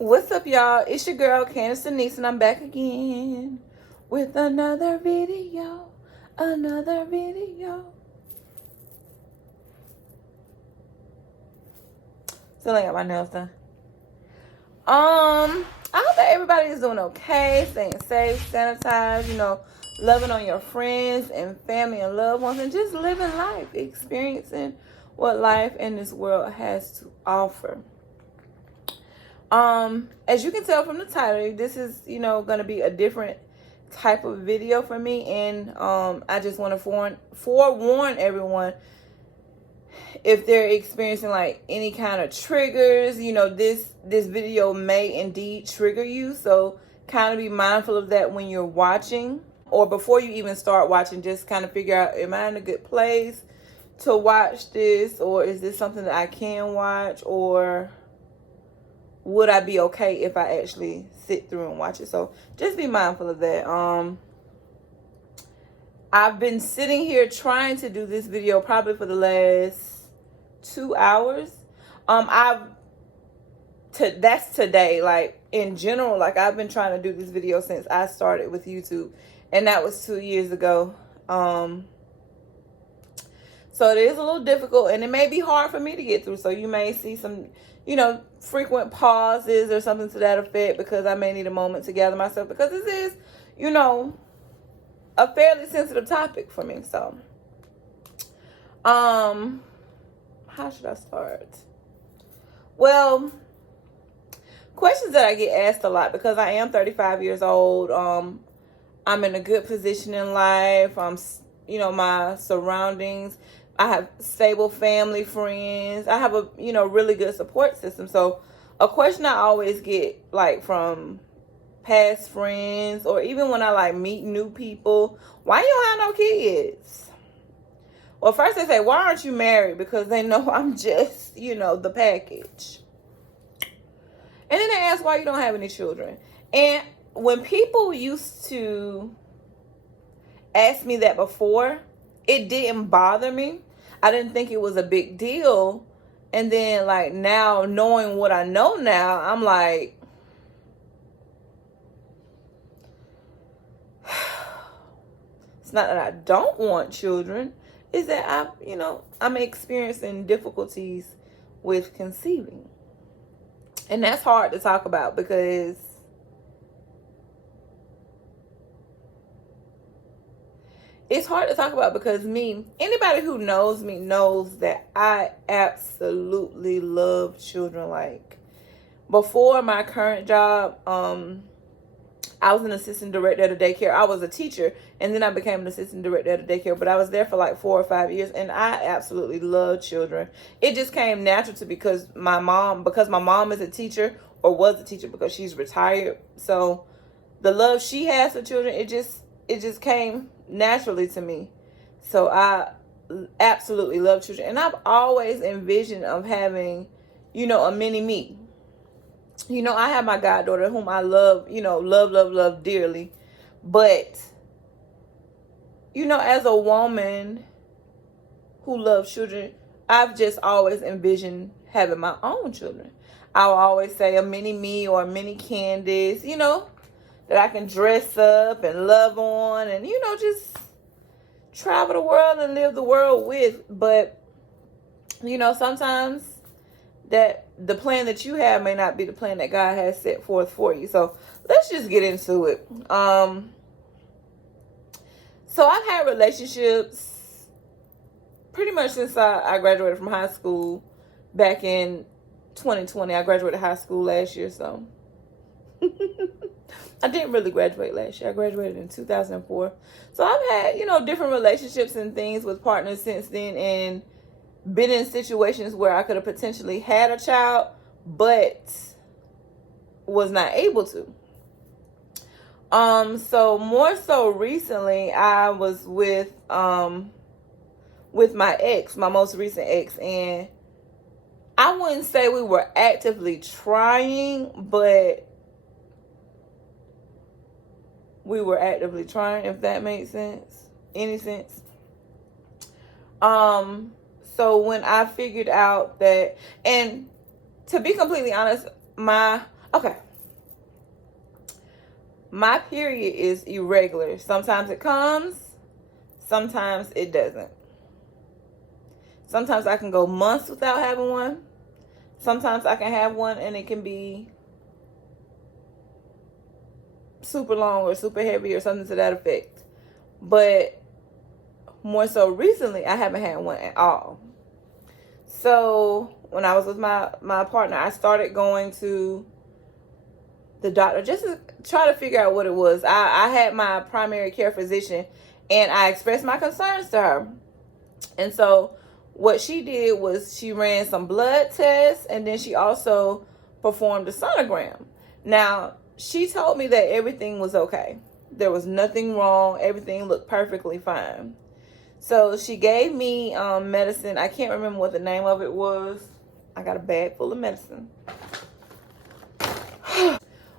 What's up, y'all? It's your girl, Candace Denise, and I'm back again with another video. Still ain't got my nails done. I hope that everybody is doing okay, staying safe, sanitized, loving on your friends and family and loved ones, and just living life, experiencing what life in this world has to offer. As you can tell from the title, this is, going to be a different type of video for me. And I just want to forewarn everyone, if they're experiencing like any kind of triggers, this video may indeed trigger you. So kind of be mindful of that when you're watching, or before you even start watching. Just kind of figure out, am I in a good place to watch this, or is this something that I can watch, or would I be okay if I actually sit through and watch it? So just be mindful of that. I've been sitting here trying to do this video probably for the last 2 hours. That's today. Like in general, like I've been trying to do this video since I started with YouTube, and that was 2 years ago. So it is a little difficult, and it may be hard for me to get through. So you may see some, frequent pauses or something to that effect, because I may need a moment to gather myself, because this is, a fairly sensitive topic for me. So, how should I start? Well, questions that I get asked a lot, because I am 35 years old. I'm in a good position in life. My surroundings, I have stable family, friends. I have a, really good support system. So a question I always get, like from past friends, or even when I like meet new people, why you don't have no kids? Well, first they say, why aren't you married? Because they know I'm just, the package. And then they ask why you don't have any children. And when people used to ask me that before, it didn't bother me. I didn't think it was a big deal. And then like now, knowing what I know now, I'm like, it's not that I don't want children. It's that I'm experiencing difficulties with conceiving. And that's hard to talk about, because it's hard to talk about because anybody who knows me knows that I absolutely love children. Like before my current job, I was an assistant director at a daycare. I was a teacher, and then I became an assistant director at a daycare, but I was there for like 4 or 5 years, and I absolutely love children. It just came natural to me because my mom is a teacher, or was a teacher, because she's retired. So the love she has for children, it just came naturally to me. So I absolutely love children, and I've always envisioned of having, a mini me. I have my goddaughter, whom I love, love dearly. But, as a woman who loves children, I've just always envisioned having my own children. I'll always say a mini me or a mini Candace, that I can dress up and love on and, just travel the world and live the world with. But, sometimes that the plan that you have may not be the plan that God has set forth for you. So let's just get into it. So I've had relationships pretty much since I graduated from high school back in 2020. I graduated high school last year, so I didn't really graduate last year. I graduated in 2004. So I've had, different relationships and things with partners since then, and been in situations where I could have potentially had a child, but was not able to. So more so recently, I was with my ex, my most recent ex, and I wouldn't say we were actively trying, but we were actively trying, if that makes sense. Any sense? So when I figured out that, and to be completely honest, Okay. My period is irregular. Sometimes it comes, sometimes it doesn't. Sometimes I can go months without having one. Sometimes I can have one and it can be super long or super heavy or something to that effect. But more so recently, I haven't had one at all. So when I was with my partner, I started going to the doctor just to try to figure out what it was. I had my primary care physician and I expressed my concerns to her. And so what she did was she ran some blood tests and then she also performed a sonogram. Now, she told me that everything was okay. There was nothing wrong. Everything looked perfectly fine. So she gave me medicine. I can't remember what the name of it was. I got a bag full of medicine.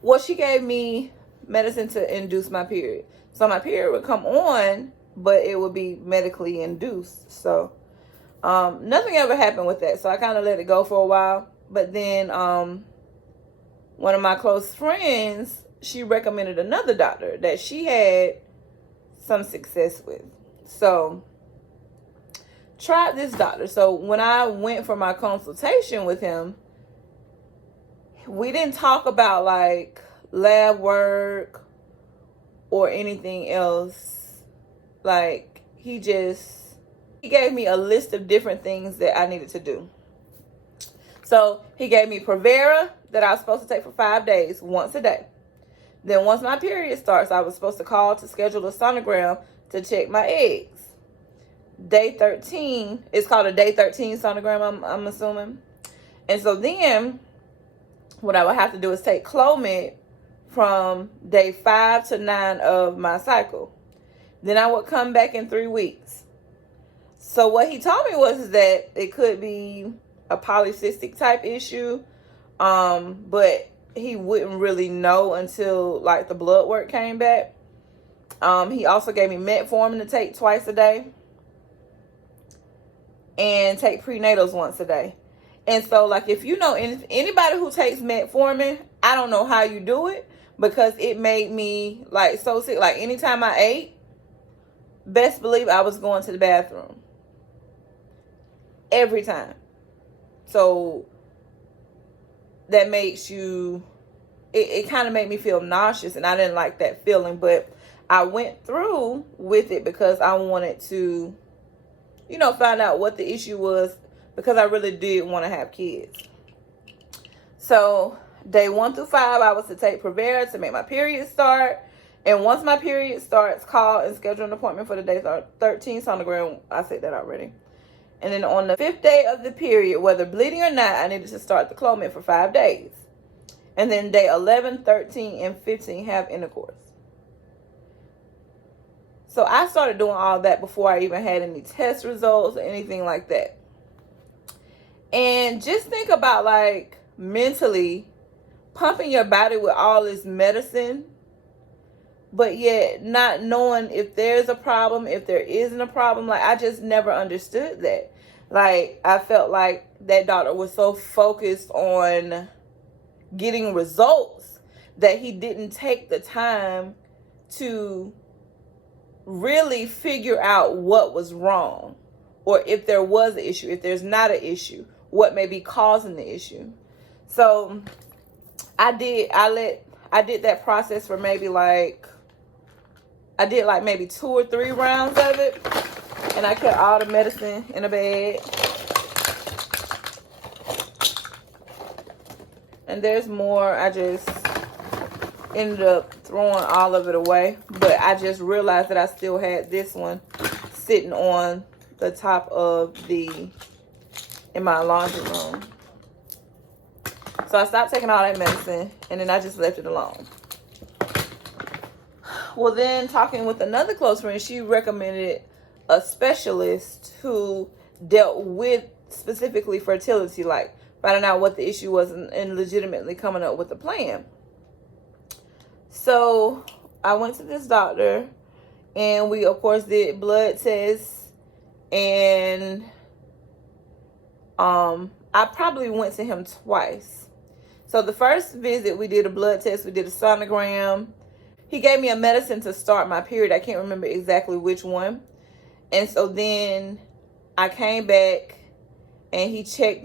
Well, she gave me medicine to induce my period. So my period would come on, but it would be medically induced. So nothing ever happened with that. So I kind of let it go for a while. But then one of my close friends, she recommended another doctor that she had some success with. So tried this doctor. So when I went for my consultation with him, we didn't talk about like lab work or anything else. Like he gave me a list of different things that I needed to do. So he gave me Provera that I was supposed to take for 5 days, once a day. Then once my period starts, I was supposed to call to schedule a sonogram to check my eggs. Day 13, it's called a day 13 sonogram, I'm assuming. And so then what I would have to do is take Clomid from day 5 to 9 of my cycle. Then I would come back in 3 weeks. So what he told me was that it could be a polycystic type issue, but he wouldn't really know until like the blood work came back. He also gave me metformin to take twice a day and take prenatals once a day. And so like if you know anybody who takes metformin, I don't know how you do it, because it made me like so sick. Like anytime I ate, best believe I was going to the bathroom every time. So that makes you, it kind of made me feel nauseous, and I didn't like that feeling. But I went through with it because I wanted to, find out what the issue was, because I really did want to have kids. So day 1 through 5, I was to take Provera to make my period start. And once my period starts, call and schedule an appointment for the day 13 sonogram. I said that already. And then on the 5th day of the period, whether bleeding or not, I needed to start the Clomid for 5 days. And then day 11, 13, and 15 have intercourse. So I started doing all that before I even had any test results or anything like that. And just think about like mentally pumping your body with all this medicine, but yet not knowing if there's a problem, if there isn't a problem. Like I just never understood that. Like I felt like that doctor was so focused on getting results that he didn't take the time to really figure out what was wrong, or if there was an issue, if there's not an issue, what may be causing the issue. So I did that process for maybe maybe 2 or 3 rounds of it, and I kept all the medicine in a bag. And there's more. I just ended up throwing all of it away, but I just realized that I still had this one sitting on the top of in my laundry room. So I stopped taking all that medicine, and then I just left it alone. Well, then talking with another close friend, she recommended a specialist who dealt with specifically fertility, like finding out what the issue was and legitimately coming up with a plan. So I went to this doctor, and we of course did blood tests, and I probably went to him twice. So the first visit, we did a blood test, we did a sonogram. He gave me a medicine to start my period. I can't remember exactly which one. And so then I came back and he checked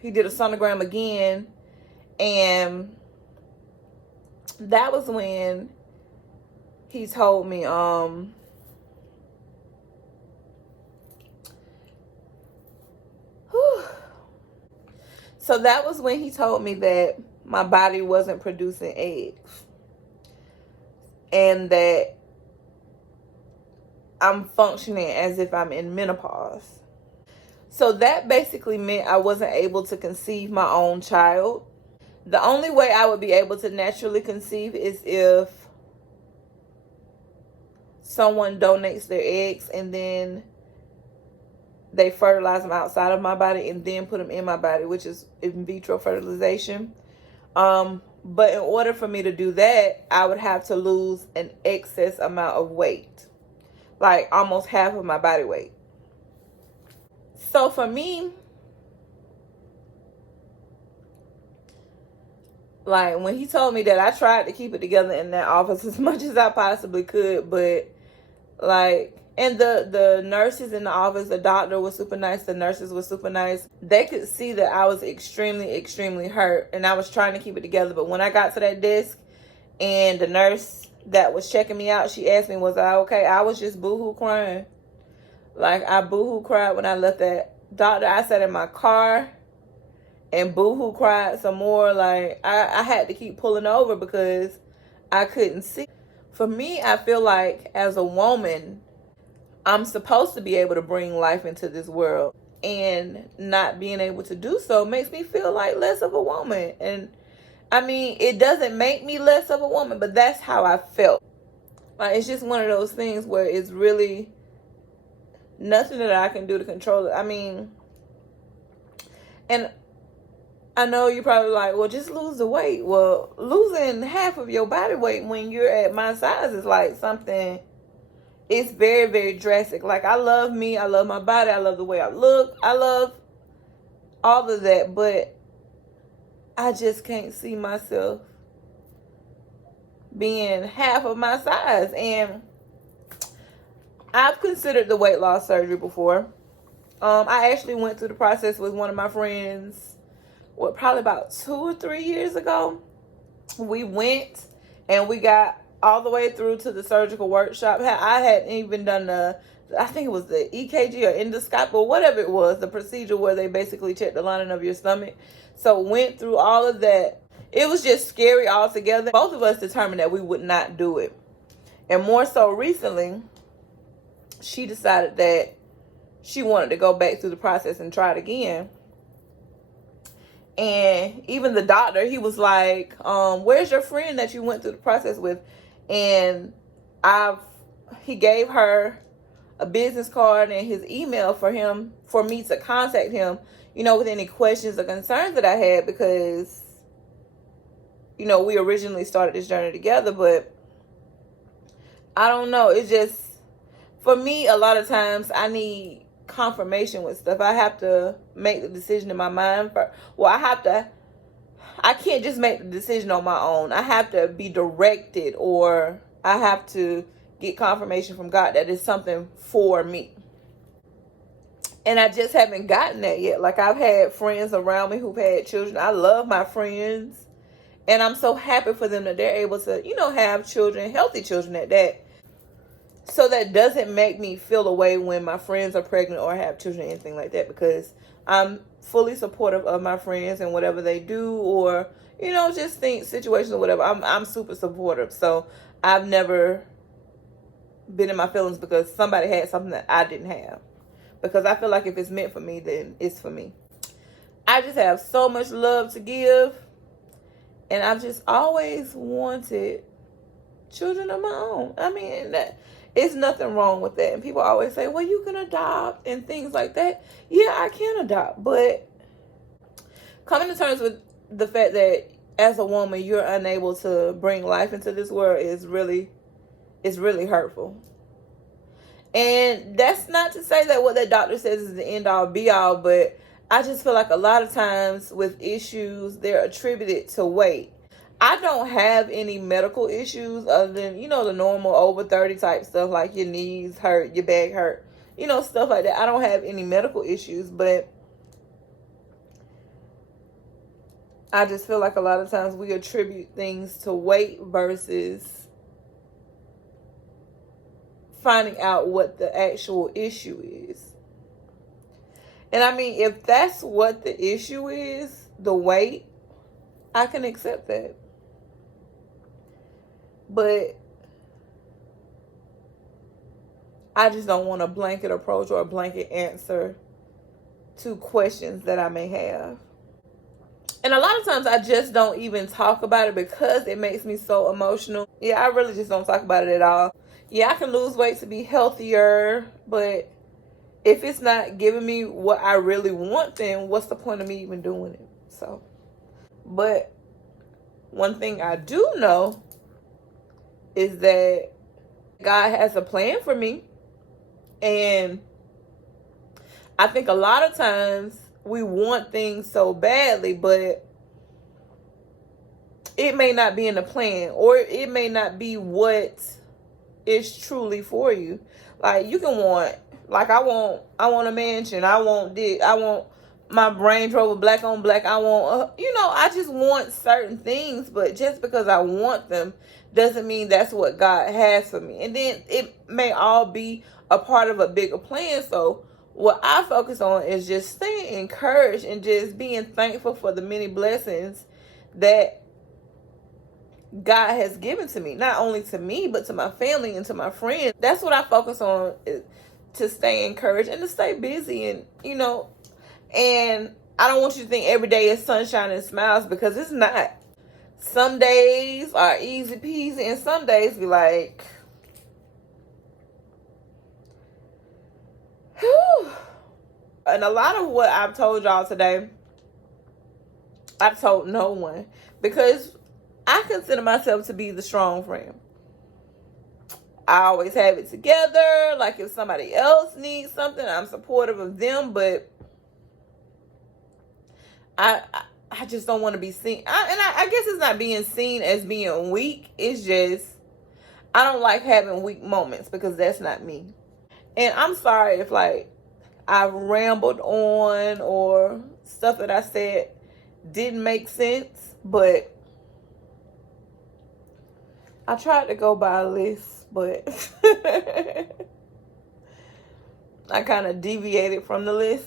he did a sonogram again. And that was when he told me, so that was when he told me that my body wasn't producing eggs and that I'm functioning as if I'm in menopause. So that basically meant I wasn't able to conceive my own child. The only way I would be able to naturally conceive is if someone donates their eggs and then they fertilize them outside of my body and then put them in my body, which is in vitro fertilization. But in order for me to do that, I would have to lose an excess amount of weight, like almost half of my body weight. So for me, like when he told me that, I tried to keep it together in that office as much as I possibly could, but like, and the nurses in the office, the doctor was super nice, the nurses were super nice. They could see that I was extremely, extremely hurt, and I was trying to keep it together. But when I got to that desk and the nurse that was checking me out, she asked me, was I okay? I was just boohoo crying. Like, I boohoo cried when I left that doctor. I sat in my car and boohoo cried some more. Like, I had to keep pulling over because I couldn't see. For me, I feel like as a woman, I'm supposed to be able to bring life into this world, and not being able to do so makes me feel like less of a woman. And I mean, it doesn't make me less of a woman, but that's how I felt. Like, it's just one of those things where it's really nothing that I can do to control it. I mean, and I know you're probably like, well, just lose the weight. Well, losing half of your body weight when you're at my size is like something, it's very, very drastic. Like, I love me, I love my body, I love the way I look, I love all of that, but I just can't see myself being half of my size. And I've considered the weight loss surgery before. I actually went through the process with one of my friends, probably about 2 or 3 years ago. We went and we got all the way through to the surgical workshop. I hadn't even done I think it was the EKG or endoscope or whatever it was, the procedure where they basically check the lining of your stomach. So went through all of that. It was just scary altogether. Both of us determined that we would not do it. And more so recently, she decided that she wanted to go back through the process and try it again. And even the doctor, he was like, where's your friend that you went through the process with? And he gave her a business card and his email for me to contact him, with any questions or concerns that I had, because, we originally started this journey together. But I don't know. It's just, for me, a lot of times I need confirmation with stuff. I have to make the decision in my mind. I can't just make the decision on my own. I have to be directed, or I have to get confirmation from God that it's something for me. And I just haven't gotten that yet. Like, I've had friends around me who've had children. I love my friends, and I'm so happy for them that they're able to, have children, healthy children at that. So that doesn't make me feel away when my friends are pregnant or have children or anything like that, because I'm fully supportive of my friends and whatever they do, or, just think situations or whatever. I'm super supportive. So I've never been in my feelings because somebody had something that I didn't have, because I feel like if it's meant for me, then it's for me. I just have so much love to give, and I've just always wanted children of my own. I mean, it's nothing wrong with that. And people always say, well, you can adopt and things like that. Yeah, I can adopt. But coming to terms with the fact that as a woman, you're unable to bring life into this world is really hurtful. And that's not to say that what that doctor says is the end all be all, but I just feel like a lot of times with issues, they're attributed to weight. I don't have any medical issues other than, the normal over 30 type stuff, like your knees hurt, your back hurt, stuff like that. I don't have any medical issues, but I just feel like a lot of times we attribute things to weight versus finding out what the actual issue is. And I mean, if that's what the issue is, the weight, I can accept that. But I just don't want a blanket approach or a blanket answer to questions that I may have. And a lot of times I just don't even talk about it because it makes me so emotional. Yeah, I really just don't talk about it at all. Yeah, I can lose weight to be healthier, but if it's not giving me what I really want, then what's the point of me even doing it? So, but one thing I do know is that God has a plan for me. And I think a lot of times we want things so badly, but it may not be in the plan, or it may not be what is truly for you. Like, you can want, like, I want a mansion. I want this. I want my Range Rover black on black. I want, I just want certain things, but just because I want them doesn't mean that's what God has for me. And then it may all be a part of a bigger plan. So what I focus on is just staying encouraged and just being thankful for the many blessings that God has given to me. Not only to me, but to my family and to my friends. That's what I focus on, is to stay encouraged and to stay busy. And, and I don't want you to think every day is sunshine and smiles, because it's not. Some days are easy peasy and some days be like, whew. And a lot of what I've told y'all today, I've told no one, because I consider myself to be the strong friend. I always have it together. Like, if somebody else needs something, I'm supportive of them, but I just don't want to be seen. I guess it's not being seen as being weak. It's just, I don't like having weak moments, because that's not me. And I'm sorry if, like, I've rambled on or stuff that I said didn't make sense, but I tried to go by a list, but I kind of deviated from the list.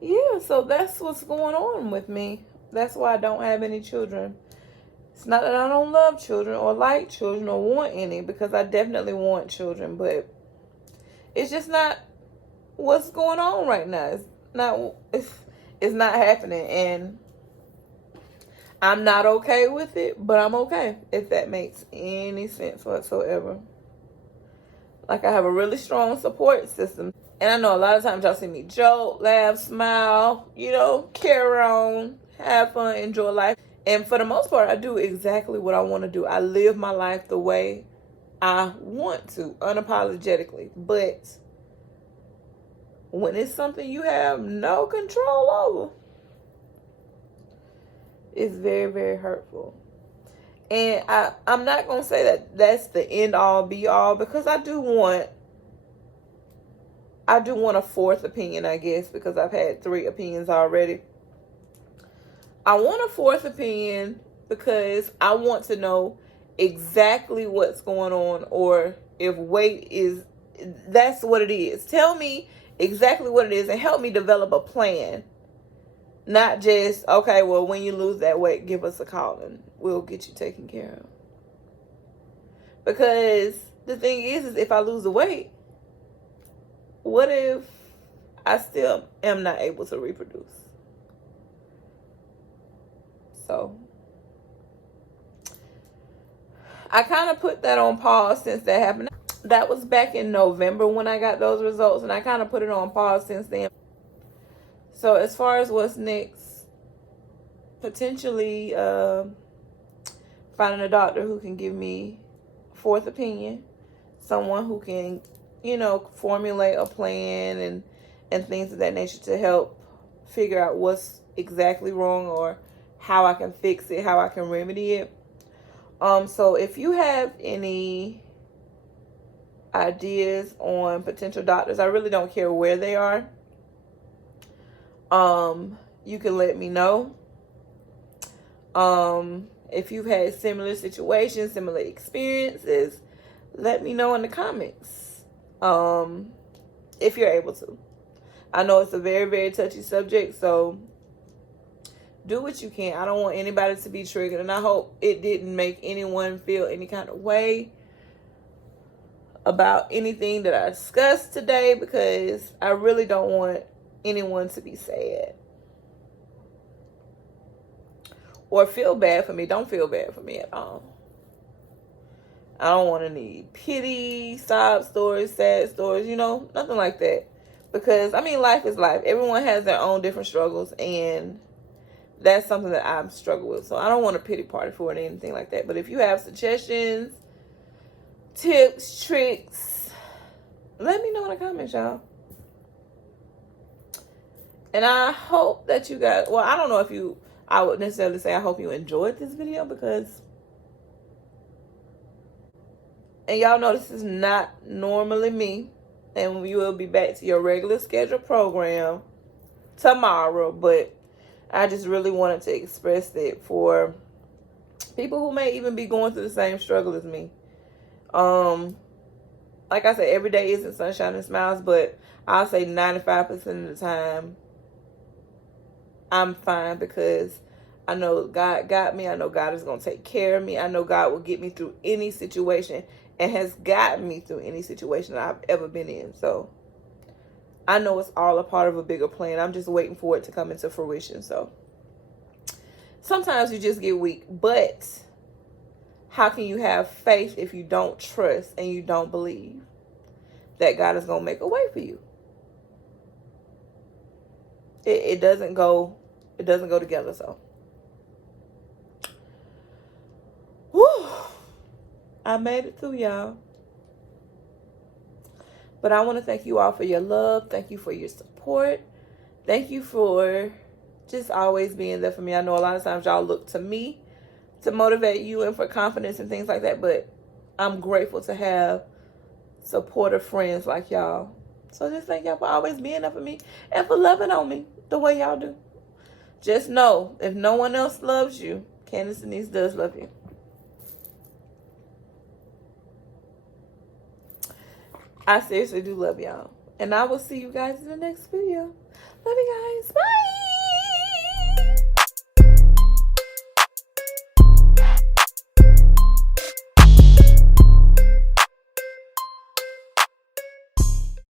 Yeah, so that's what's going on with me. That's why I don't have any children. It's not that I don't love children or like children or want any, because I definitely want children, but it's just not what's going on right now. It's not happening, and I'm not okay with it, but I'm okay, if that makes any sense whatsoever. Like, I have a really strong support system. And I know a lot of times y'all see me joke, laugh, smile, carry on, have fun, enjoy life. And for the most part, I do exactly what I want to do. I live my life the way I want to, unapologetically. But when it's something you have no control over, it's very, very hurtful. And I'm not going to say that that's the end all be all, because I do want a fourth opinion, I guess, because I've had 3 opinions already. I want a fourth opinion because I want to know exactly what's going on, or if that's what it is. Tell me exactly what it is and help me develop a plan. Not just, okay, well, when you lose that weight, give us a call and we'll get you taken care of. Because the thing is if I lose the weight, what if I still am not able to reproduce? So I kind of put that on pause since that happened. That was back in November when I got those results, and I kind of put it on pause since then. So as far as what's next, potentially finding a doctor who can give me fourth opinion, someone who can, formulate a plan and things of that nature to help figure out what's exactly wrong or how I can fix it, how I can remedy it. So if you have any ideas on potential doctors, I really don't care where they are. You can let me know. If you've had similar situations, similar experiences, let me know in the comments. If you're able to. I know it's a very, very touchy subject, so do what you can. I don't want anybody to be triggered, and I hope it didn't make anyone feel any kind of way about anything that I discussed today, because I really don't want anyone to be sad or feel bad for me. Don't feel bad for me at all. I don't want any pity, sob stories, sad stories, nothing like that. Because, life is life. Everyone has their own different struggles, and that's something that I've struggled with. So I don't want a pity party for it or anything like that. But if you have suggestions, tips, tricks, let me know in the comments, y'all. And I hope that you guys, well, I don't know if I would necessarily say I hope you enjoyed this video, because, and y'all know this is not normally me, and you will be back to your regular scheduled program tomorrow, but I just really wanted to express it for people who may even be going through the same struggle as me. Like I said, every day isn't sunshine and smiles, but I'll say 95% of the time I'm fine, because I know God got me. I know God is going to take care of me. I know God will get me through any situation, and has gotten me through any situation that I've ever been in. So I know it's all a part of a bigger plan. I'm just waiting for it to come into fruition. So sometimes you just get weak, but how can you have faith if you don't trust and you don't believe that God is going to make a way for you? It doesn't go together. So whew, I made it through, y'all. But I want to thank you all for your love. Thank you for your support. Thank you for just always being there for me. I know a lot of times y'all look to me to motivate you and for confidence and things like that, but I'm grateful to have supportive friends like y'all. So just thank y'all for always being there for me and for loving on me the way y'all do. Just know, if no one else loves you, Candace Denise does love you. I seriously do love y'all. And I will see you guys in the next video. Love you guys. Bye.